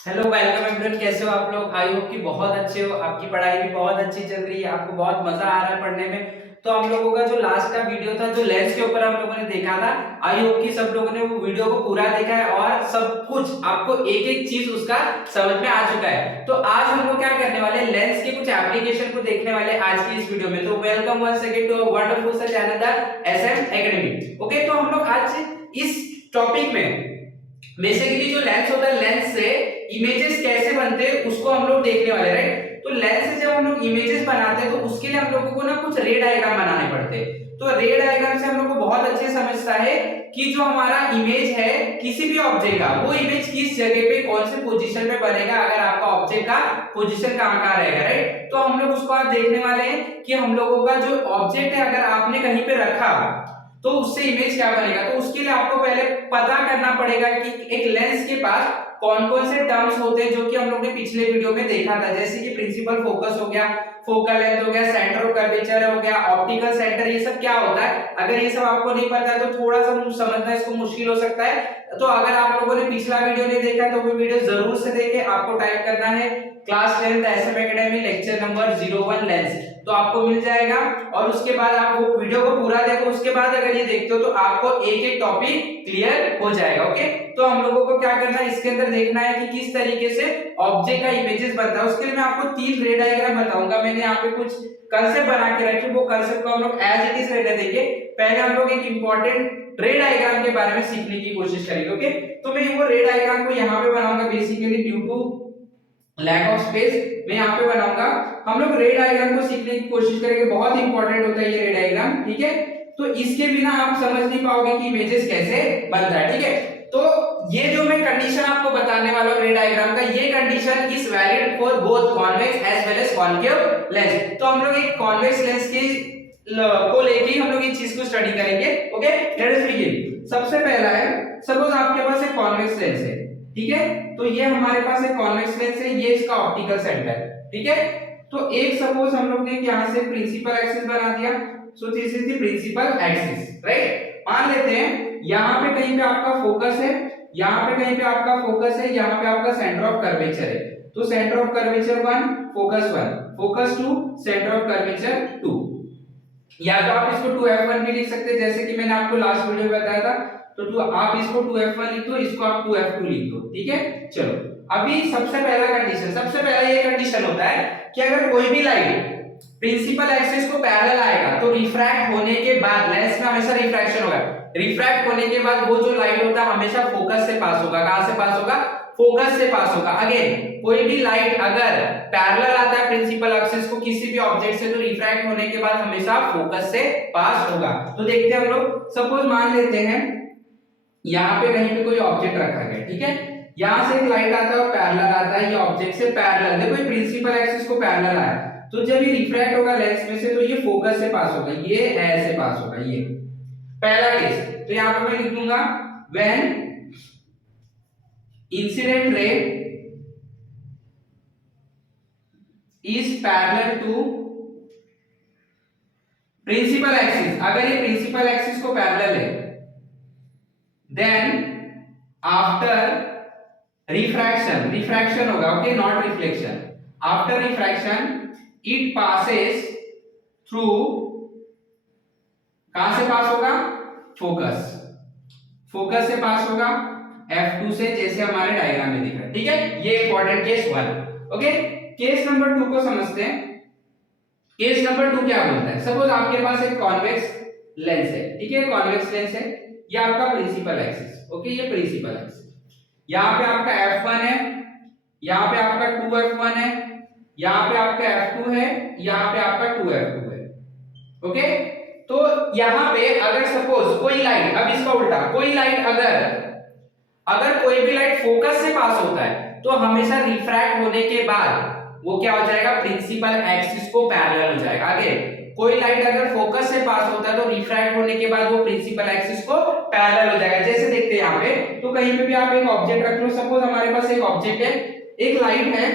Hello welcome everyone, कैसे हो आप लोग। आई होप कि बहुत अच्छे हो, आपकी पढ़ाई भी बहुत अच्छी चल रही है, आपको बहुत मजा आ रहा है पढ़ने में। तो हम लोगों का जो लास्ट का वीडियो था, जो लेंस के ऊपर हम लोगों ने देखा था, आई होप कि सब लोगों ने वो वीडियो को पूरा देखा है और सब कुछ आपको एक एक चीज उसका समझ में आ चुका है। तो आज हम लोग क्या करने वाले हैं, लेंस के कुछ एप्लीकेशन को देखने वाले हैं आज की इस वीडियो में। तो welcome once again to wonderful सा channel the SM academy. Okay, तो हम लोग आज इस टॉपिक में बेसिकली जो लेंस होता है, लेंस से इमेजेस कैसे बनते हैं उसको हम लोग देखने वाले, राइट। तो लेंस से जब हम लोग इमेजेस बनाते हैं तो उसके लिए हम लोगों को ना कुछ रे डायग्राम बनाने पड़ते हैं। तो रे डायग्राम से हम लोग को बहुत अच्छे समझता है कि जो हमारा इमेज है किसी भी ऑब्जेक्ट का, वो इमेज किस जगह पे कौन से पोजीशन में बनेगा, अगर आपका ऑब्जेक्ट का पोजीशन कहाँ रहेगा, राइट। तो हम लोग उसको आज देखने वाले हैं कि हम लोगों का जो ऑब्जेक्ट है अगर आपने कहीं पे रखा तो उससे इमेज क्या बनेगा। तो उसके लिए आपको पहले पता करना पड़ेगा कि एक लेंस के पास कौन कौन से टर्म्स होते हैं, जो कि हम लोग ने पिछले वीडियो में देखा था। जैसे कि प्रिंसिपल फोकस हो गया, फोकल लेंथ हो गया, सेंटर ऑफ कर्वेचर हो गया, ऑप्टिकल सेंटर, ये सब क्या होता है। अगर ये सब आपको नहीं पता है तो थोड़ा सा समझना इसको मुश्किल हो सकता है। तो अगर आप लोगों ने पिछला वीडियो नहीं देखा तो वो वीडियो जरूर से देखें। आपको टाइप करना है class 10 SM academy lecture number 01 lens, तो आपको मिल जाएगा। और उसके बाद आप वो वीडियो को पूरा देखो, उसके बाद अगर ये देखते हो तो आपको एक एक टॉपिक क्लियर हो जाएगा। ओके, तो हम लोगों को क्या करना है, इसके अंदर देखना है कि किस तरीके से ऑब्जेक्ट का इमेजेस बनता है। उसके लिए मैं आपको 3 रे डायग्राम बताऊंगा। मैंने यहाँ पे कुछ कंसेप्ट बना के रखे, वो कंसेप्ट को हम लोग एज इट इज रहने देंगे। पहले हम लोग एक इंपॉर्टेंट रे डायग्राम के बारे में सीखने की कोशिश करेंगे। ओके, तो मैं वो रे डायग्राम को यहाँ पे बनाऊंगा basically due to lack of space मैं यहाँ पे बनाऊंगा। हम लोग रे डायग्राम को सीखने की कोशिश करेंगे, बहुत इंपॉर्टेंट होता है ये रे डायग्राम, ठीक है। तो इसके बिना आप समझ नहीं पाओगे कि इमेजेस कैसे बनता है, ठीक है। तो ये जो मैं कंडीशन आपको बताने वाला हूँ रे डायग्राम का, ये condition is valid for both convex as well as concave lens. तो हम लोग एक कॉन्वेक्स लेंस की को लेके हम लोग इस चीज को स्टडी करेंगे। Okay, let us begin. सबसे पहला है, सपोज आपके पास एक कॉन्वेक्स लेंस है, ठीक है। तो ये हमारे पास एक कॉन्वेक्स लेंस है, ये इसका ऑप्टिकल सेंटर, ठीक है। तो एक सपोज हम लोग ने यहां से प्रिंसिपल एक्सिस बना दिया, so this is the principal axis, right. मान लेते हैं यहां पे कहीं पे आपका फोकस है, यहां पे कहीं पे आपका फोकस है, यहां पे आपका सेंटर ऑफ कर्वेचर है। तो centre of curvature 1, focus 1, focus 2, centre of curvature 2। या तो आप इसको 2f1 भी लिख सकते हैं, जैसे कि मैंने आपको लास्ट वीडियो में बताया था। तो आप इसको 2f1 लिख दो, इसको आप 2f2 लिख दो, ठीक है। चलो, अभी सबसे पहला कंडीशन, सबसे पहला ये कंडीशन होता है कि अगर कोई भी लाइट प्रिंसिपल एक्सिस को पैरेलल आएगा तो रिफ्रैक्ट होने के बाद लेंस में हमेशा रिफ्रैक्शन होगा। रिफ्रैक्ट होने के बाद वो जो लाइट होता है हमेशा फोकस से पास होगा। कहां से पास होगा? फोकस से पास होगा। अगेन, कोई भी लाइट अगर पैरेलल आता है प्रिंसिपल एक्सिस को किसी भी ऑब्जेक्ट से, तो रिफ्रैक्ट होने के बाद हमेशा फोकस से पास होगा। तो देखते हैं हम लोग, सपोज मान लेते हैं यहाँ पे कहीं पे कोई ऑब्जेक्ट रखा गया, ठीक है। यहां से एक लाइट आता है और पैरेलल आता है, ये ऑब्जेक्ट से पैरेलल, देखो ये प्रिंसिपल एक्सिस को पैरेलल आया, तो जब ये रिफ्रैक्ट होगा लेंस में से तो ये फोकस से पास होगा, ये ऐसे पास होगा, ये पहला केस। तो यहां पे मैं लिख दूंगा when incident ray is parallel to principal axis. अगर ये प्रिंसिपल एक्सिस को पैरेलल है, देन आफ्टर रिफ्रैक्शन, रिफ्रैक्शन होगा, okay, not reflection. After refraction it passes through, कहां से पास होगा? फोकस, फोकस से पास होगा F2 से, जैसे हमारे डायग्राम में दिख रहा है, ठीक है। ये important case 1। Okay, case number 2 को समझते हैं। केस नंबर 2 क्या बोलता है, सपोज आपके पास एक कॉन्वेक्स लेंस है, ठीक है, कॉन्वेक्स लेंस है, ये आपका प्रिंसिपल एक्सिस, ओके, ये प्रिंसिपल एक्सिस, यहाँ पे आपका F1 है, यहाँ पे आपका 2F1 है, यहाँ पे आपका F2 है, यहाँ पे आपका 2F2 है। ओके, तो यहाँ पे अगर सपोज कोई लाइट, अब इसका उल्टा, कोई लाइट अगर अगर कोई भी लाइट फोकस से पास होता है तो हमेशा रिफ्रैक्ट होने के बाद वो क्या हो जाएगा? प्रिंसिपल एक्सिस को पैरेलल हो जाएगा। आगे, कोई लाइट अगर फोकस से पास होता है तो रिफ्रैक्ट होने के बाद वो प्रिंसिपल एक्सिस को पैरेलल हो जाएगा। जैसे देखते हैं यहाँ पे, तो कहीं पे भी आप एक ऑब्जेक्ट रख लो, सपोज हमारे पास एक ऑब्जेक्ट है, एक लाइट है,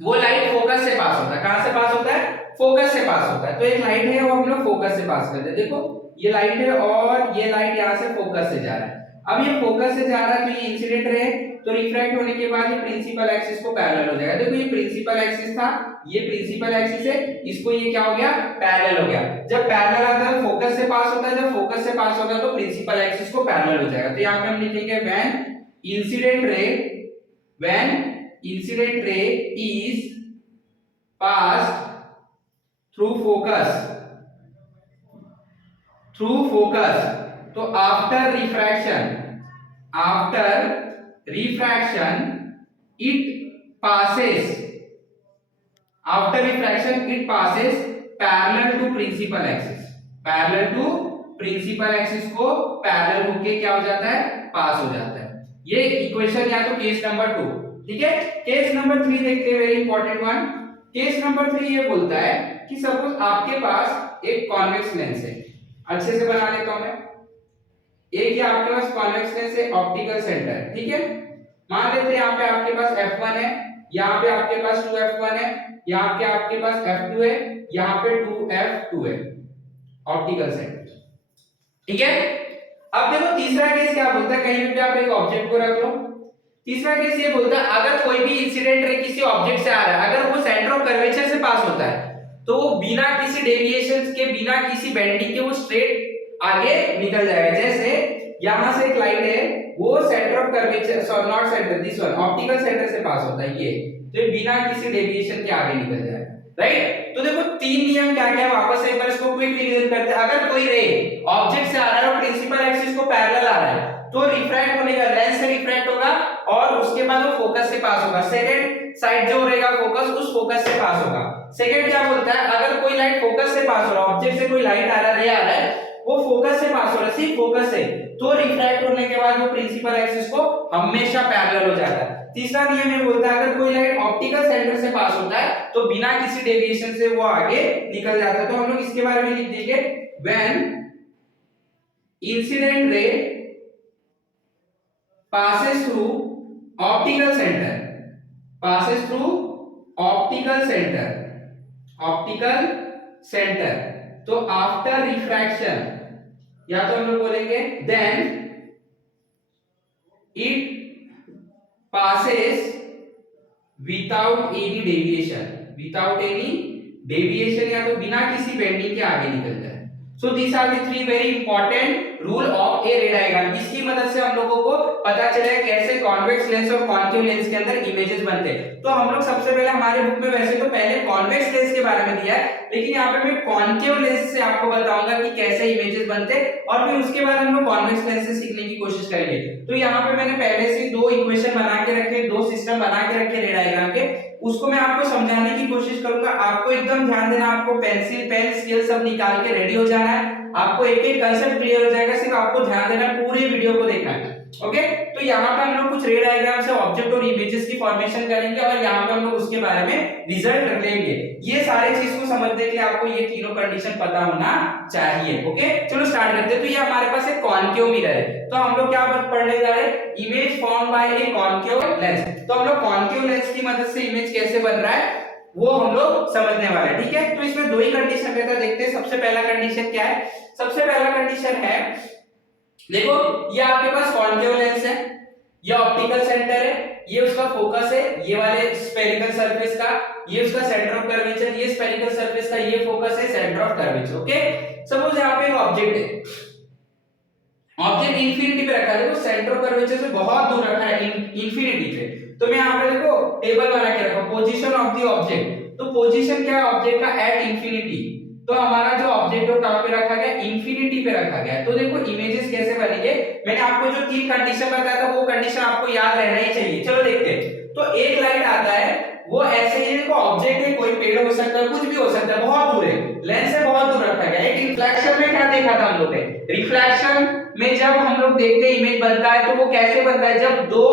वो लाइट फोकस से पास होता है। कहां से पास होता है? फोकस से पास होता है। तो एक लाइट है वो हम लोग फोकस से पास करते हैं, देखो ये लाइट है और ये लाइट यहां से फोकस से जा रहा है। अब ये फोकस से जा रहा है तो ये इंसिडेंट रे तो रिफ्रैक्ट होने के बाद ये प्रिंसिपल एक्सिस को पैरेलल हो जाएगा। देखो ये प्रिंसिपल एक्सिस था, ये प्रिंसिपल एक्सिस है, इसको ये क्या हो गया, पैरेलल हो गया। जब पैरेलल आता है फोकस से पास होता है, जब फोकस से पास होगा तो प्रिंसिपल एक्सिस को पैरेलल हो जाएगा। तो यहाँ पे हम लिखेंगे when incident ray is passed through focus, तो after refraction it passes parallel to principal axis को पैरेलल होके क्या हो जाता है, पास हो जाता है। ये इक्वेशन या तो केस नंबर 2, ठीक है। केस नंबर 3 देखते हैं, very important one. Case number 3 ये बोलता है कि सपोज आपके पास एक कॉन्वेक्स लेंस है, अच्छे से बना लेता हूं मैं। एक ये आपके पास कॉन्वेक्स लेंस है, ऑप्टिकल सेंटर, ठीक है। मान लेते हैं यहाँ पे आपके पास f1 है, यहाँ पे आपके पास 2f1 है, यहाँ पे आपके पास f2 है, यहाँ पे 2f2 है, ऑप्टिकल सेंटर, ठीक है। अब देखो तीसरा केस क्या बोलता है, कहीं भी आप एक ऑब्जेक्ट को रख लो। तीसरा केस ये बोलता है अगर कोई भी इंसिडेंट रे किसी ऑब्जेक्ट से आ रहा है, अगर वो सेंटर ऑफ कर्वेचर से पास होता है तो वो बिना किसी डेविएशंस के, बिना किसी बेंडिंग के वो स्ट्रेट आगे निकल जाएगा। जैसे यहां से एक लाइन है, वो centre of curvature, sorry not centre, this one optical centre से पास होता है ये, तो ये बिना किसी डेविएशन के आगे निकल जाएगा, राइट। तो देखो तीन नियम क्या क्या है, वापस एक बार इसको क्विक रिवीजन करते हैं। अगर कोई रे ऑब्जेक्ट से आ रहा है और प्रिंसिपल एक्सिस को पैरेलल आ रहा है तो रिफ्रैक्ट होने का, लेंस से रिफ्रैक्ट होगा और उसके बाद वो फोकस से पास होगा। सेकंड साइड जो रहेगा फोकस, उस फोकस से पास होगा। सेकंड क्या बोलता है, अगर कोई लाइट फोकस से पास हो रहा है, ऑब्जेक्ट से कोई लाइट आ रहा है, रे आ रहा है, वो फोकस से पास हो रहा है, सिर्फ फोकस से, तो रिफ्रैक्ट होने के बाद वो प्रिंसिपल एक्सिस को हमेशा पैरेलल हो जाता है। तीसरा नियम ये बोलता है अगर कोई लाइट ऑप्टिकल सेंटर से पास होता है तो बिना किसी डेविएशन से वो आगे निकल जाता है। तो हम लोग इसके बारे में लिख देंगे, when incident ray passes through optical center, तो आफ्टर रिफ्रैक्शन, या तो हम लोग बोलेंगे then it passes without any deviation, या तो बिना किसी बेंडिंग के आगे निकल जाए। So these are the three very important rule of a ray diagram। इसकी मदद से हम लोगों को पता चलेगा कैसे कॉन्वेक्स लेंस और कॉन्केव लेंस के अंदर इमेजेस बनते हैं। तो हम लोग सबसे पहले हमारे बुक में वैसे तो पहले कॉन्वेक्स लेंस के बारे में दिया है, लेकिन यहाँ पे मैं कॉन्केव लेंस से आपको बताऊंगा कि कैसे इमेजेस बनते हैं, और फिर उसके बाद हम लोग कॉन्वेक्स लेंस से सीखने की कोशिश करेंगे। तो यहाँ पे मैंने पहले से दो इक्वेशन बना के रखे, दो सिस्टम बना के रखे रे डायग्राम के, उसको मैं आपको समझाने की कोशिश करूंगा। आपको एकदम ध्यान देना, आपको पेंसिल पेन स्केल सब निकाल के रेडी हो जाना है, आपको एक एक कांसेप्ट क्लियर हो जाएगा, सिर्फ आपको ध्यान देना, पूरी वीडियो को देखना है, ओके। तो यहाँ पे हम लोग कुछ रे डायग्राम से ऑब्जेक्ट और इमेजेस की फॉर्मेशन करेंगे और यहाँ पे हम लोग उसके बारे में रिजल्ट लेंगे। ये सारे चीज को समझने के लिए आपको ये तीनों कंडीशन पता होना चाहिए, ओके। चलो स्टार्ट करते हैं। तो ये हमारे पास एक कॉन्केव मिरर है, तो हम लोग क्या पढ़ने जा रहे हैं, image form by a concave lens. तो हम लोग कॉन्केव लेंस की मदद से इमेज कैसे बन रहा है वो हम लोग समझने वाले हैं, ठीक है। तो इसमें दो ही कंडीशन रहता है, देखते हैं। सबसे पहला कंडीशन क्या है, सबसे पहला कंडीशन है, देखो ये आपके पास कॉन्केव लेंस है, ये ऑप्टिकल सेंटर है, ये उसका फोकस है, ये वाले स्फेरिकल सरफेस का, ये उसका सेंटर ऑफ कर्वेचर, ये स्फेरिकल सरफेस का ये फोकस है, centre of curvature, okay. Suppose यहाँ पे एक ऑब्जेक्ट है, ऑब्जेक्ट इंफिनिटी पे रखा है, देखो सेंटर ऑफ कर्वेचर से बहुत दूर रखा है, इंफिनिटी पे। तो मैं यहाँ पे देखो टेबल बना के रखा, पोजीशन ऑफ द ऑब्जेक्ट। तो पोजीशन क्या है ऑब्जेक्ट का, एट इंफिनिटी। तो हमारा जो ऑब्जेक्ट है कहां पे रखा गया, इंफिनिटी पे रखा गया। तो देखो इमेजेस कैसे बनेंगे, मैंने आपको जो तीन कंडीशन बताया था वो कंडीशन आपको याद रहना ही चाहिए। चलो देखते हैं। तो एक लाइट आता है, वो ऐसे ही देखो ऑब्जेक्ट है, कोई पेड़ हो सकता है, कुछ भी हो सकता है, बहुत दूर है, लेंस से बहुत दूर रखा गया। एक रिफ्लेक्शन में क्या देखा था हम लोग ने, रिफ्लेक्शन में जब हम लोग देखते हैं इमेज बनता है तो वो कैसे बनता है, जब दो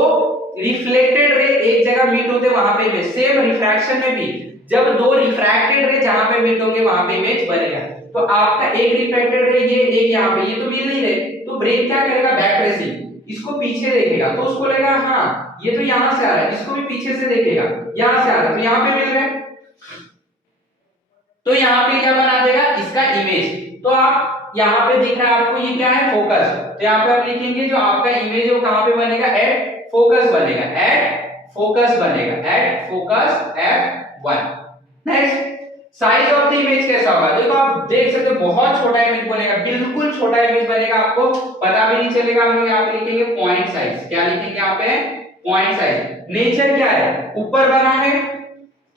रिफ्लेक्टेड रे एक जगह मीट होते वहां पे इमेज। सेम रिफ्रैक्शन में भी जब दो रिफ्रैक्टेड रे जहां पे मीट होंगे वहां पे इमेज बनेगा। तो आपका एक रिफ्रैक्टेड रे ये एक यहाँ पे, ये तो मिल नहीं रहे, तो ब्रेन क्या करेगा, बैक ट्रेसिंग, इसको पीछे देखेगा तो उसको लगेगा हाँ ये तो यहाँ से आ रहा है, इसको भी पीछे से देखेगा, यहाँ से आ रहा है, तो यहाँ पे मिल रहे, तो यहाँ पे क्या बना देगा, इसका इमेज। तो आप यहाँ पे दिख रहा है आपको, ये क्या है, फोकस। तो यहाँ पे आप लिखेंगे जो आपका इमेज है वो कहाँ पे बनेगा, एट फोकस बनेगा, एट फोकस बनेगा, at focus F1। Next size of the image कैसा होगा, देखो आप देख सकते हो बहुत छोटा इमेज बनेगा, बिल्कुल छोटा इमेज बनेगा, आपको पता भी नहीं चलेगा। हम लोग यहाँ पे लिखेंगे पॉइंट साइज, क्या लिखेंगे यहाँ पे, पॉइंट साइज। नेचर क्या है, ऊपर बना है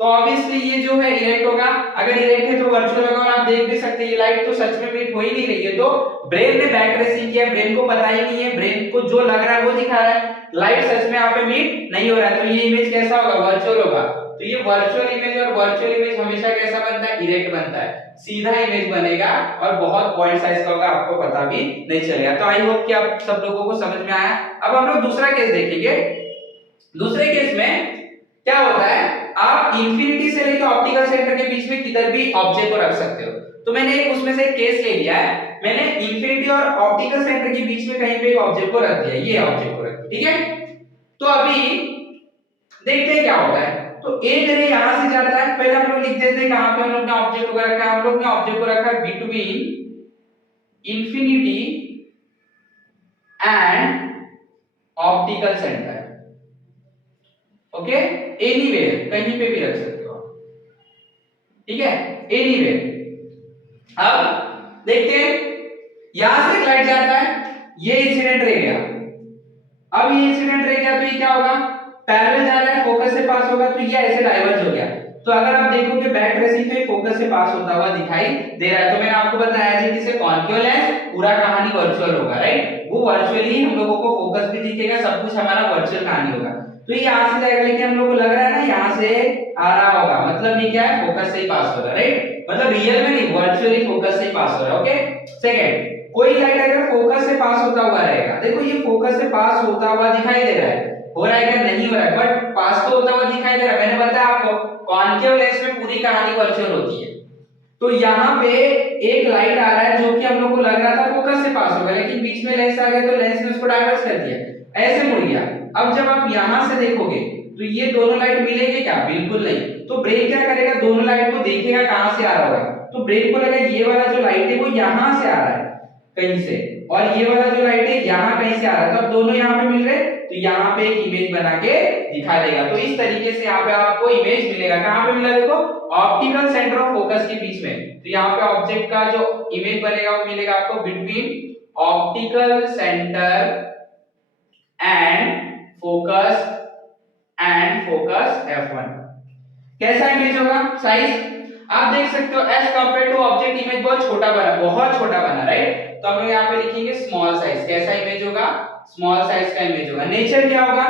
तो ऑब्वियसली ये जो है इरेक्ट होगा, अगर इरेक्ट है तो वर्चुअल होगा। और आप देख भी सकते हैं ये लाइट तो सच में मीट हो ही नहीं रही है, तो ब्रेन ने बैक ट्रेसिंग किया, ब्रेन को पता ही नहीं है, ब्रेन को जो लग रहा है वो दिखा रहा है, लाइट सच में यहाँ पे मीट नहीं हो रहा है, तो ये इमेज कैसा होगा, वर्चुअल होगा। तो ये वर्चुअल इमेज, और वर्चुअल इमेज हमेशा कैसा बनता है, इरेक्ट बनता है, सीधा इमेज बनेगा और बहुत पॉइंट साइज का होगा, आपको पता भी नहीं चलेगा। तो आई होप कि आप सब लोगों को समझ में आया। अब हम लोग दूसरा केस देखेंगे। दूसरे केस में क्या होता है, आप इंफिनिटी से लेकर ऑप्टिकल सेंटर के बीच में किधर भी ऑब्जेक्ट को रख सकते हो। तो मैंने एक उसमें से एक केस ले लिया है, मैंने इंफिनिटी और ऑप्टिकल सेंटर के बीच में कहीं पे एक ऑब्जेक्ट को रख दिया, ये ऑब्जेक्ट को रख दिया, ठीक है। तो अभी देखते हैं क्या होता है। तो एक रे यहां से जाता है, पहले हम लोग लिख देते हैं कहां पे हम लोग ने ऑब्जेक्ट को रखा है, हम लोग ने ऑब्जेक्ट को रखा है between infinity and optical centre. Okay, anywhere, कहीं पे भी रख सकते हो, ठीक है, एनीवेयर। अब देखते हैं, यहां से लाइट जाता है, ये इंसिडेंट रह गया। अब ये इंसिडेंट रह गया तो ये क्या होगा, पैरेलल जा रहा है, फोकस से पास होगा, तो ये ऐसे डाइवर्ज हो गया। तो अगर आप देखोगे बैक ट्रेसिंग पे फोकस से पास होता हुआ दिखाई दे रहा है, तो मैंने आपको बताया है कि कॉन्केव लेंस पूरा कहानी वर्चुअल होगा, राइट, वो वर्चुअली हम लोगों को फोकस भी दिखेगा, सब कुछ हमारा वर्चुअल कहानी होगा। तो ये यहां से जाएगा, लेकिन हम लोग को लग रहा है ना यहां से आ रहा होगा, मतलब ये क्या है, फोकस से ही पास हो रहा है, राइट, मतलब रियल में नहीं, वर्चुअली फोकस से ही पास हो रहा है। ओके, सेकंड, कोई लाइट अगर फोकस से पास होता हुआ रहेगा, देखो ये फोकस से पास होता हुआ दिखाई दे रहा है, हो रहा है क्या, नहीं हो रहा है, बट पास तो होता हुआ दिखाई दे रहा है। मैंने बताया आपको कॉन्केव लेंस में पूरी कहानी वर्चुअल होती है। तो यहाँ पे एक लाइट आ रहा है जो कि हम लोग को लग रहा था फोकस से पास होगा, लेकिन बीच में लेंस आ गया तो लेंस ने उसको डाइवर्ट कर दिया, ऐसे मुड़ गया। अब जब आप यहां से देखोगे तो ये दोनों लाइट मिलेंगे क्या, बिल्कुल नहीं। तो ब्रेन क्या करेगा, दोनों लाइट को देखेगा कहां से आ रहा होगा, तो ब्रेन को लगा ये वाला जो लाइट है वो यहां से आ रहा है कहीं से, और ये वाला जो लाइट है यहां कहीं से आ रहा है, तो अब दोनों यहां पे मिल रहे, तो यहां पे एक इमेज बना के दिखा देगा। तो इस तरीके से यहाँ पे आपको इमेज मिलेगा, कहां पे मिला, देखो ऑप्टिकल सेंटर ऑफ फोकस के बीच में। तो यहाँ पे ऑब्जेक्ट का जो इमेज बनेगा वो मिलेगा आपको between optical centre and focus F1। कैसा इमेज होगा, साइज आप देख सकते हो as compare to object image बहुत छोटा बना, बहुत छोटा बना, राइट। तो हम लोग यहाँ पे लिखेंगे स्मॉल साइज। कैसा इमेज होगा, स्मॉल साइज का इमेज होगा। नेचर क्या होगा,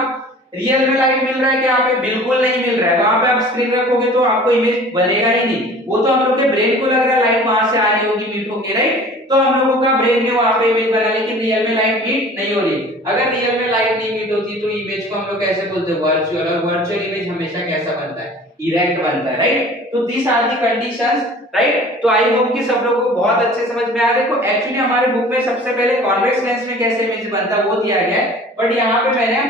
रियल में लाइट मिल रहा है कि यहाँ पे बिल्कुल नहीं मिल रहा है, वहां पे आप स्क्रीन रखोगे तो आपको इमेज बनेगा ही नहीं, वो तो हम लोग के ब्रेन को लग रहा है लाइट वहां से आ रही होगी मीट होके, राइट, तो हम लोगों का ब्रेन ने वहां पे इमेज बना, लेकिन रियल में लाइट मीट नहीं हो रही। अगर रियल में लाइट नहीं मीट होती तो इमेज को हम लोग कैसे बोलते हैं, वर्चुअल, और वर्चुअल इमेज हमेशा कैसा बनता है, इरेक्ट बनता है, राइट। तो this are the conditions, right. तो आई होप कि सब लोगों को बहुत अच्छे समझ में आया। देखो एक्चुअली हमारे बुक में सबसे पहले कॉन्वेक्स लेंस में कैसे इमेज बनता है वो दिया गया है, बट यहाँ पे मैंने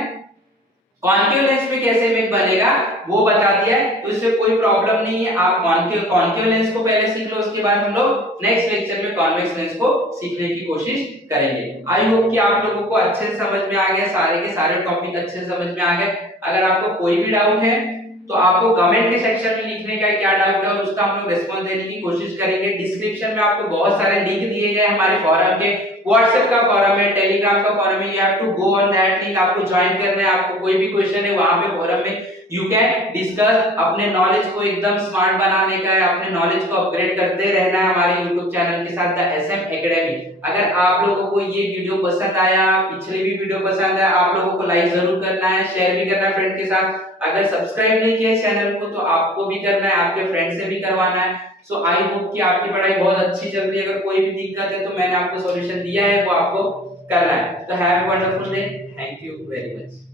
कॉन्केव लेंस में कैसे इमेज बनेगा वो बता दिया है, तो इससे कोई प्रॉब्लम नहीं है। आप कॉन्केव लेंस को पहले सीख लो, उसके बाद हम लोग नेक्स्ट लेक्चर में कॉन्वेक्स लेंस को सीखने की कोशिश करेंगे। आई होप कि आप लोगों को अच्छे से समझ में आ गया, सारे के सारे टॉपिक अच्छे से समझ में आ गए। अगर आपको कोई भी डाउट है तो आपको कमेंट के सेक्शन में लिखने का क्या डाउट है और उसका हम लोग रिस्पॉन्स देने की कोशिश करेंगे। डिस्क्रिप्शन में आपको बहुत सारे लिंक दिए गए हमारे फोरम के, व्हाट्सएप का फोरम है, टेलीग्राम का फोरम है, you have to go on that link, आपको ज्वाइन करना है। आपको कोई भी क्वेश्चन है वहां पे फोरम में यू कैन डिस्कस, अपने नॉलेज को एकदम स्मार्ट बनाने का है, अपने नॉलेज को अपग्रेड करते रहना है हमारे यूट्यूब चैनल के साथ द SM एकेडमी। अगर आप लोगों को ये वीडियो पसंद आया, पिछले भी वीडियो पसंद आया, आप लोगों को लाइक जरूर करना है, शेयर भी करना है फ्रेंड के साथ। अगर सब्सक्राइब नहीं किया चैनल को तो आपको भी करना है, आपके फ्रेंड से भी करवाना है। सो आई होप कि आपकी पढ़ाई बहुत अच्छी चल रही है। अगर कोई भी दिक्कत है तो मैंने आपको सॉल्यूशन दिया है, वो आपको करना है। तो have a wonderful day, thank you very much.